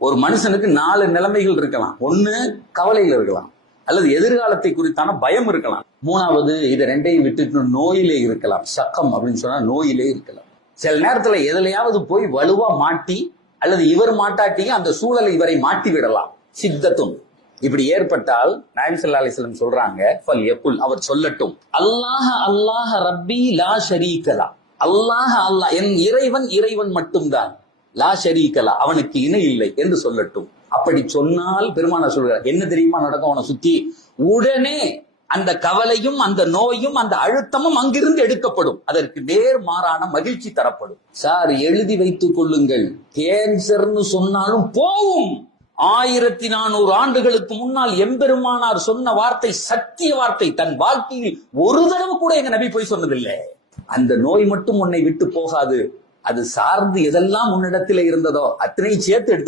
ஒரு மனுஷனுக்கு 4 நிலைமைகள் இருக்கலாம். ஒண்ணு கவலையில் இருக்கலாம், அல்லது எதிர்காலத்தை குறித்தான பயம் இருக்கலாம். 3வது இதை 2ஐயும் விட்டுட்டு நோயிலே இருக்கலாம். சக்கம் அப்படின்னு சொன்னா நோயிலே இருக்கலாம். சில நேரத்துல எதுலையாவது போய் வலுவா மாட்டி, அல்லது இவர் மாட்டாட்டியும் அந்த சூழலை இவரை மாட்டி விடலாம். சித்தத்தும் இப்படி ஏற்பட்டால் நாயகம் ஸல்லல்லாஹு அலைஹி வஸல்லம் சொல்றாங்க, ஃபல் யகுல், அவர் சொல்லட்டும், அல்லாஹ் அல்லாஹ் ரப்பி லா ஷரீக லா, அல்லாஹ் அல்லாஹ் என் இறைவன் இறைவன் மட்டும்தான், லா ஷரீக லா அவனுக்கு இணை இல்லை என்று சொல்லட்டும். அப்படி சொன்னால் பெருமானார் சொல்றார், என்ன தெரியுமா நடக்கும் அவனை சுத்தி? உடனே அந்த கவலையும் அந்த நோயும் அந்த அழுத்தமும் அங்கிருந்து எடுக்கப்படும். அதற்கு நேர்மாறான மகிழ்ச்சி தரப்படும். சார் எழுதி வைத்துக் கொள்ளுங்கள், கேன்சர்னு சொன்னாலும் போவும். 1400 ஆண்டுகளுக்கு முன்னால் எம்பெருமானார் சொன்ன வார்த்தை சத்திய வார்த்தை. தன் வாழ்க்கையில் ஒரு தடவை கூட எங்க நபி போய் சொன்னதில்லை. அந்த நோய் மட்டும் உன்னை விட்டு போகாது, அது சார்ந்து எதெல்லாம் உன்னிடத்தில் இருந்ததோ அத்தனை சேர்த்து எடுத்து